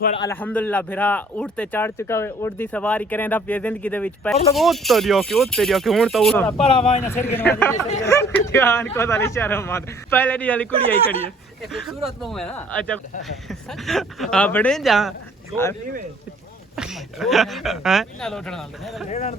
थोड़ा अल्हम्दुलिल्लाह फिरा उठते चढ़ चुका है उठ दी सवारी करें दा अपनी जिंदगी दे विच पे हुन तो पड़ा वाई ना सिर के ध्यान को साली शर्म मत पहले दी वाली कुड़ी आई खड़ी है खूबसूरत बहु है ना। अच्छा हां बड़े जा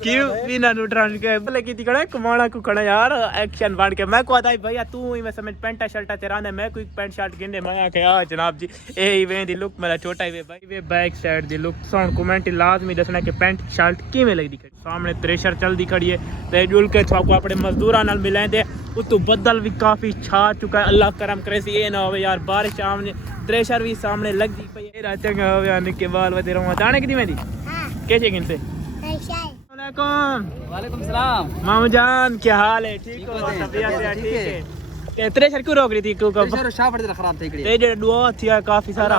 क्यों बिना लुटरान के भले की कड़ा कमाना को कड़ा यार एक्शन बांध के मैं को आता भैया तू ही मैं समझ पैंटा शर्टा तेरा ने मैं कोई पैंट शर्ट गिंडे मैं के आ जनाब जी ए वे दी लुक मेरा छोटा ही वे भाई वे बैक साइड दी लुक सोन कमेंट लाजमी दसना कि पैंट शर्ट किवें लगदी खड़ी सामने थ्रेशर चलदी खड़ी है ते जुल के छाको अपने मजदूरां नाल मिलांदे उतो बदल भी काफी छा चुका है अल्लाह करम करे सी ये ना हो यार बारिश सामने थ्रेशर भी सामने लगदी पई है चंगा हो यार निके बाल वते रहो दाने किदी मेंदी कैसे गिनते वालेकुम वालेकुम सलाम मामू जान क्या हाल है ठीक हो तबीयत है ठीक है थ्रेशर क्यों रोक रही थी क्यों थ्रेशर शाह पड़ खराब थी ते जे दुआ थी काफी सारा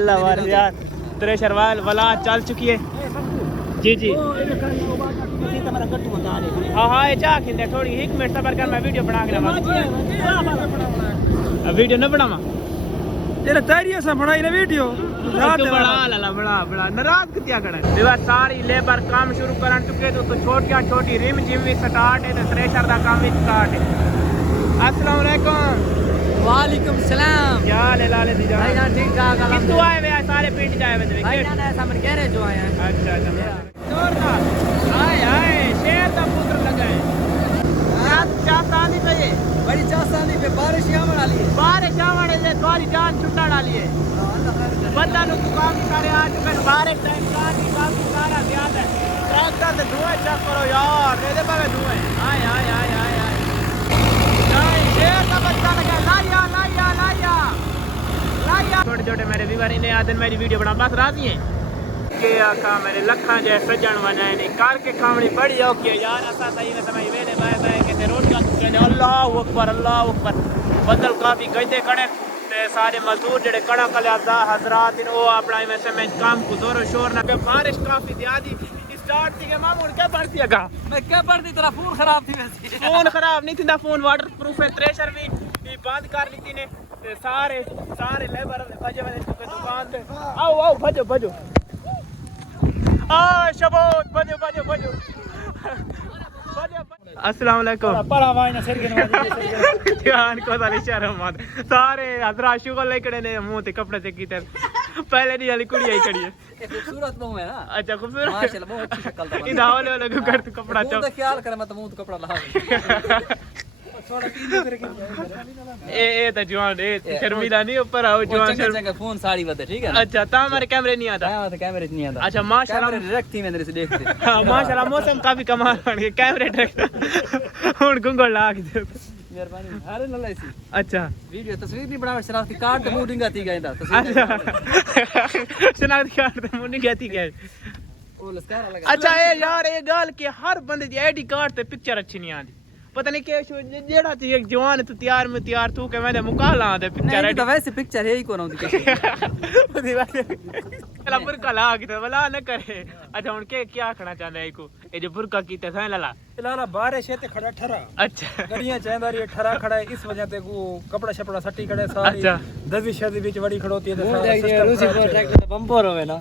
अल्लाह वार यार थ्रेशर वाला चल चुकी है जी जी हाँ हाँ ये चाह खिलते थोड़ी 1 मिनट सबर कर मैं वीडियो बना के वीडियो न बनावा तेरे तैयारी से बनाई ना वीडियो बड़ा नाराज किया खड़ा है दीवार सारी लेबर काम शुरू करन चुके तो छोटी रिम जिम भी स्टार्ट है तो थ्रेशर दा काम भी स्टार्ट है। अस्सलाम वालेकुम वालेकुम सलाम क्या ले लाले दी जान भाईजान ठीक ठाक कितु आए वे सारे पिंड जाए वे भाईजान ऐसा मन कह रहे जो आए हैं अच्छा जोरदार आए शेर दा पुत्र लगा है चाहता नहीं पे बड़ी चासानी पे बारिश आवन वाली है बारिश आवन है थोड़ी जान छुटण वाली है बंदा नु काम करे आज मैं बारिश टाइम काफी सारा ज्यादा है ट्रैक्टर से धुआं चेक करो यार मेरे पावे धुआं आए आए आए आए आए शेर का बच्चा लगा लाया छोटे छोटे मेरे व्यूअर इन्हें आदन मेरी वीडियो बना बस राजी हैं के आका मेरे लखा जै सजन वनाए ने कार के खावणी बड़ी औखी है यार असा सही में समय वेले बाय बाय के रोटियां तुके अल्लाह अकबर बदल काफी गंदे कड़े ते सारे मजदूर जेड़े कड़ा कल्यादा हजरात इन ओ अपना में काम को जोर शोर ना के बारिश काफी ज्यादा स्टार्ट थी के मामू क्या पड़ती है का मैं क्या पड़ती तेरा फोन खराब थी वैसे फोन खराब नहीं थींदा फोन वाटरप्रूफ है थ्रेशर भी बंद कर ली ने ते सारे लेबर भजे वाले दुकान पे आओ भजो आ शबोत भजो अस्सलाम वालेकुम पड़ा वाई ना सिर के ध्यान को साली शर्म मत सारे हजरा शुगर लेकड़े ने मुंह ते कपड़े से कीते पहले दी वाली कुड़ी आई खड़ी है खूबसूरत बहु है ना। अच्छा खूबसूरत माशाल्लाह बहुत अच्छी शक्ल था इदा वाले को कर तू कपड़ा तो ख्याल करे मैं तो मुंह तो कपड़ा ला ए त जवान ए शर्मिला नहीं ऊपर आओ जवान चंगा फोन साड़ी बता ठीक है ना। अच्छा ता हमारे कैमरे नहीं आता हां तो कैमरे नहीं आता। अच्छा माशाल्लाह रखती मैं तेरे से देखते हां माशाल्लाह मौसम काफी कमाल बन गया कैमरे डायरेक्ट हुन गुंगल ला के दे मेहरबानी हारे न लाइसी। अच्छा वीडियो तस्वीर नहीं बनावे शरारती काट मुंह डिंगा थी गया था अच्छा शनाख्ती काट मुंह डिंगा थी गया ओ लस्कार लगा। अच्छा ए यार ये गाल के हर बंदे दी आईडी कार्ड ते पिक्चर अच्छी नहीं आंदी पता नहीं के जेड़ा थी एक जवान तू तैयार तू के मैं मुकाला दे पिक्चर नहीं तो वैसे पिक्चर है ही कौन होती ओदी चला बुरका ला के वाला न करे। अच्छा हुन के क्या कहना चाहंदा है को ए जो बुरका कीते थे लाला लाला बारिश है ते खड़ा ठरा अच्छा गड़ियां चांदा रे ठरा खड़ा है इस वजह ते को कपड़ा छपड़ा सट्टी खड़े सारी अच्छा दवी शादी बीच बड़ी खड़ोती है रूसी ट्रैक्टर बम्पर होवे ना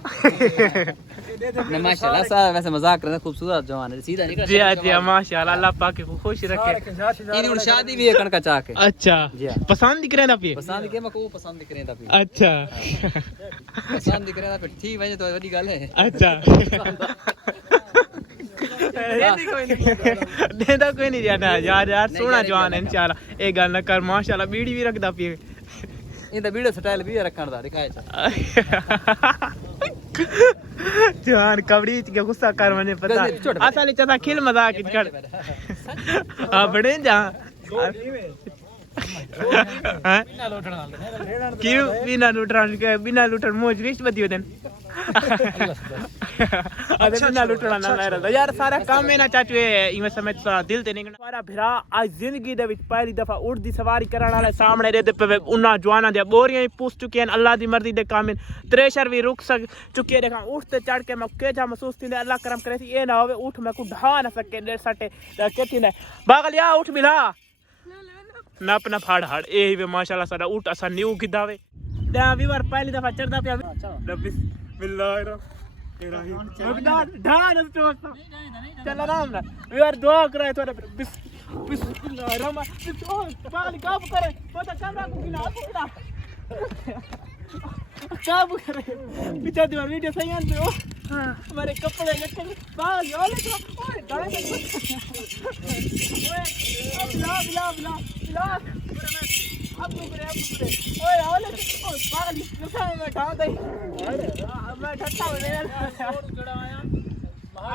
माशाल्लाह सा वैसे मजाक करना खूबसूरत जवान है सीधा निकल जी माशाल्लाह अल्लाह पाक को खुश रखे। इन शादी भी है कणका चाह के। अच्छा पसंद दिख रहा पे पसंद के मैं को पसंद दिख रहा पे। अच्छा पसंद दिख रहा पे ठीक वजह तो बड़ी गल है। अच्छा देदा कोई नहीं जाना यार सोना जवान है इंशाल्लाह ए गल न कर माशाल्लाह बीड़ी भी रखदा पे इन द वीडियो स्टाइल भी रखण दा दिखाए जान कबड़ी के गुस्सा कर मने पता असली चता खिल मजाक कर हां बड़े जा क्यों बिना लुटन के बिना लुटन मौज रिश्त बदी होदन अरे बिना लुटना ना रहा यार सारा काम में ना चाचू इमे समझ सा दिल ते नहीं हमारा भरा आज जिंदगी दे विच पहली दफा उड़ दी सवारी करन वाले सामने दे पे उन्ना जवाना दे बोरियां पूछ चुके हैं अल्लाह दी मर्जी दे काम थ्रेशर भी रुक सक चुके देखा उठ ते चढ़ के मैं के जा महसूस थी अल्लाह करम करे ये ना होवे उठ मैं को ढा ना सके डेढ़ सटे केती ना बागल या उठ बिला ना अपना फाड़ हाड़ ए वे माशाल्लाह सारा उठ असा न्यू किदावे दा व्यूअर पहली दफा चढ़दा पिया बिस्मिल्लाहिर्रहमानिर्रहीम ढान दोस्त चल आराम ना व्यूअर दुआ करे थोड़ा बिस्मिल्लाहिर्रहमानिर्रहीम पागल काबू करे पता कैमरा को गिना पूरा काबू करे पीछे दीवार वीडियो सही आन पे हमारे कपड़े लटके बाल ओले तो ओए डाले ओए बिला अब करे ओए ओले पागल नशा में बैठा दे अरे मैं ठट्टा हो गया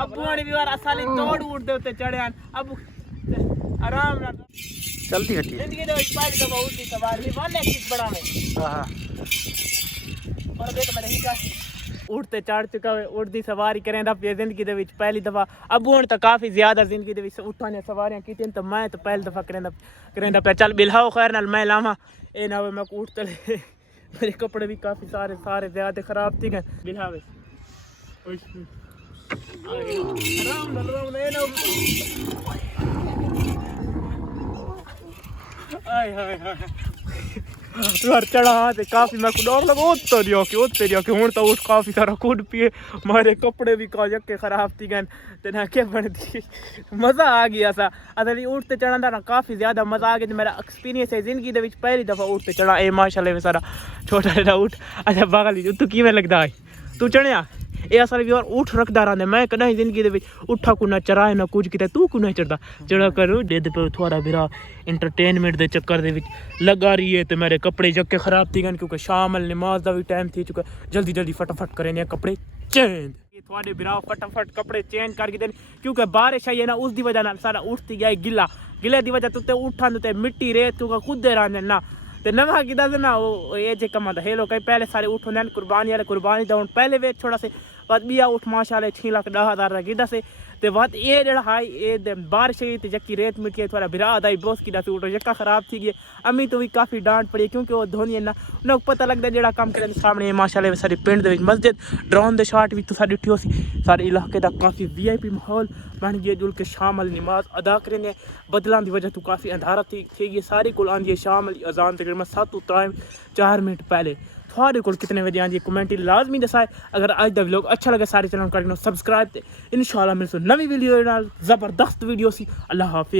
अब वाली भी वार असली तोड़ उड़ दे उते चढ़े अब आराम ना चलती हटी जिंदगी दे पाली दबा उठी सवारी वाले किस बड़ा में हां और देख मेरे हिका उठते चढ़ चुका है उड़दी सवारी करें दा अपनी जिंदगी दे विच पहली दफा अब हुण तो काफी ज्यादा जिंदगी दे विच उठाने सवारियां कीतियां तो मैं तो पहली दफा करेंदा पे चल बिलहाओ खैर नाल मैं लावा ए ना होवे मैं उठते मेरे कपड़े भी काफी सारे ज्यादा खराब थी गए बिलहावे आराम ए ना आय हाय यार चढ़ा ते काफी मैं डर लगा उतरे दियो कि हुण तो उठ काफी सारा कूद पिए मारे कपड़े भी का जक्के खराब थी गए ते ना के बनती मजा आ गया सा असली उठते चढ़ा ना काफी ज्यादा मजा आ गया मेरा एक्सपीरियंस है जिंदगी दे विच पहली दफा उठते चढ़ा ए माशाल्लाह में सारा छोटा जेहा उठ अच्छा बागल तू किवें लगदा है तू चढ़िया ये असल भी और उठ रखदा रहंदे मैं कदा जिंदगी दे विच उठा को ना चराए ना कुछ किते तू को नहीं चढ़दा चढ़ा करू डेद पे थोड़ा बिरा एंटरटेनमेंट दे चक्कर दे विच लगा रही है ते मेरे कपड़े जक्के खराब थी गए क्योंकि शाम नमाज दा भी टाइम थी चुका जल्दी फटाफट करें कपड़े चेंज थोड़े बिरा फटाफट कपड़े चेंज करके देने क्योंकि बारिश आई है ना उसकी वजह नाल सारा उठती गया गिले दी वजह तुते उठा ते मिट्टी रेत क्योंकि खुदे रहने ना ते नवा की दस ना वो ये जे कमा दा हेलो कई पहले सारे उठो ने कुर्बानी दा हुन पहले वे थोड़ा से बाद बिया उठ माशाल्लाह 6,10,000 की दसे ते बाद ये जेड़ा हाई ये बारिश आई ते जक्की रेत मिट्टी थोड़ा बिरा दाई बोस की दस उठो जक्का खराब थी गई अम्मी तो भी काफ़ी डांट पड़ी क्योंकि वो धोनी ना उन्हें पता लगता जेड़ा काम करे सामने माशाल्लाह सारी पिंड दे विच मस्जिद ड्रोन दे शॉट भी तो सारी उठी हो सी सारे इलाके दा काफ़ी VIP माहौल बन गया जुल के शाम वाली नमाज अदा करें बदलां की वजह तो काफ़ी अंधारा थी गई सारी को आँदी है शाम वाली अजान तकरीबन 7-4 मिनट पहले थोड़े को कितने बजे आँदी कमेंट लाजमी दसाए अगर आज दा व्लॉग अच्छा लगे सारे चैनल कर सब्सक्राइब इंशाल्लाह मिलसो नवी वीडियो जबरदस्त वीडियो सी अल्लाह हाफिज़।